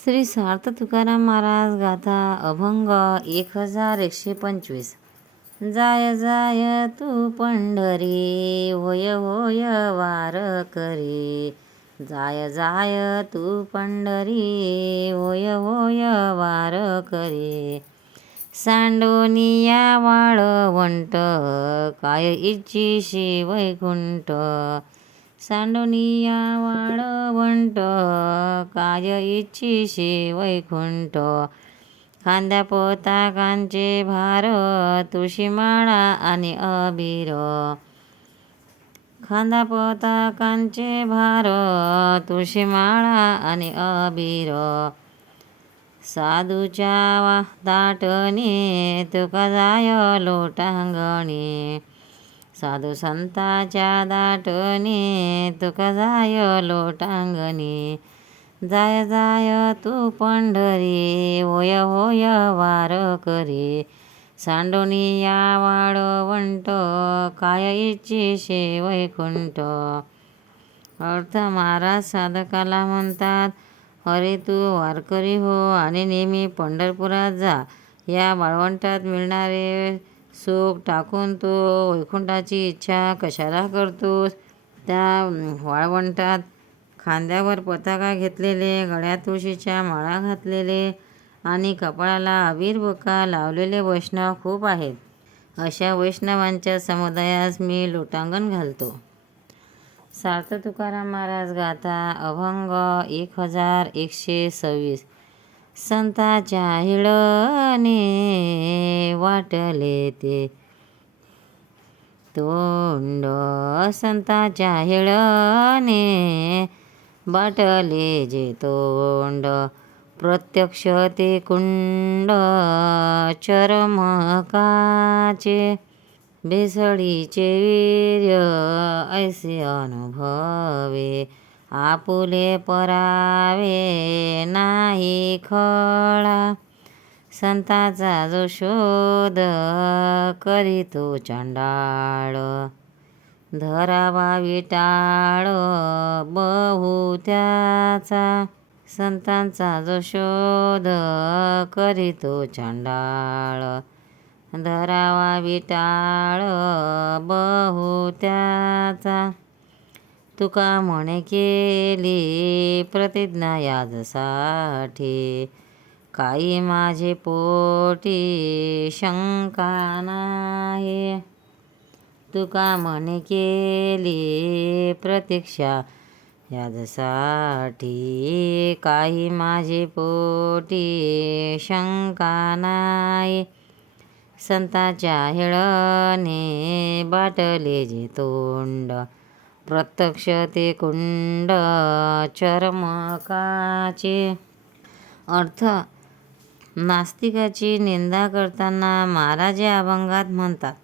श्री समर्थ तुकाराम महाराज गाथा अभंग 1125. जाय जाय तू पंढरी, होय होय वार करी. जाय जाय तू पंढरी, होय होय वार करी. सांडोनिया वाळवंट, काय इच्छिशी वैकुंठ. सांडोनिया वाळवंट, काय इच्छिशी वैकुंठ. खांद्या पताकांचे भार, तुळशी माळा आणि अबीर. खांद्या पताकांचे भार, तुळशी माळा आणि अबीर. साधूच्या दाटणी, तुका जाय लोटांगणी. साधू संताच्या दाटणी, तुका जाय लोटांगणी. जाय जाय तू पंढरी, होय होय वार करी. सांडोनिया वाळवंट, काय इच्छिशी वैकुंठ. अर्थ महाराज साधकाला म्हणतात, अरे तू वारकरी हो आणि नेहमी पंढरपुरात जा. या वाळवंटात मिळणारे सुख टाकून तू वैकुंठाची इच्छा कशाला करतोस. त्या वाळवंटात खांद्यावर पताका घेतलेले, गळ्यात तुळशीच्या माळा घातलेले आणि कपाळाला अबीर बुक्का लावलेले वैष्णव खूप आहेत. अशा वैष्णवांच्या समुदायास मी लोटांगण घालतो. समर्थ तुकाराम महाराज गाथा अभंग 1126. संतांच्या हिळणे वाटले ते तोंड. संतांच्या हिळणे वाटले जे तोंड. प्रत्यक्ष ते कुंड चरमकाचे. भेसळीचे वीर्य ऐसे अनुभवे. आपुले परावे नाही खळा. संतांचा जो शोध करीतो चंडाळ. धरावा विटाळ बहु त्याचा. संतांचा जो शोध करीतो चंडाळ. धरावा विटाळ बहु त्याचा. तुका म्हणे केली प्रतिज्ञा याजसाठी. काही माझे पोटी शंका नाही. तुका म्हणे केली प्रतीक्षा याजसाठी. काही माझे पोटी शंका नाही. संतांच्या हिळणे बाटले जे तोंड. प्रत्यक्ष ते कुंड चरमकाचे. अर्थ नास्तिकाची निंदा करताना महाराज या अभंगात म्हणतात,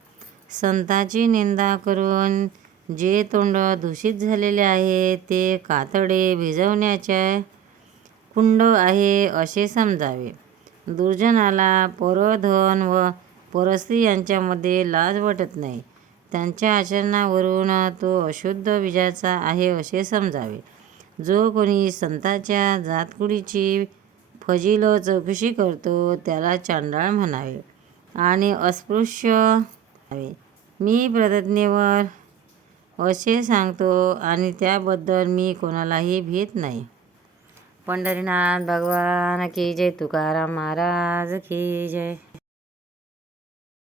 संतांची निंदा करून जे तोंड दूषित झालेले आहे ते कातडे भिजवण्याचे कुंड आहे असे समजावे. दुर्जनाला परधन व परस्त्री यांच्यामध्ये लाज वाटत नाही. त्यांच्या आचरणावरून तो अशुद्ध बीजाचा आहे असे समजावे. जो कोणी संतांच्या जातकुळीची फजील चौकशी करतो त्याला चांडाळ म्हणावे आणि अस्पृश्य म्हणावे. मी प्रतिज्ञेवर असे सांगतो आणि त्याबद्दल मी कोणालाही भीत नाही. पंढरीनाथ भगवान की जय. तुकाराम महाराज की जय.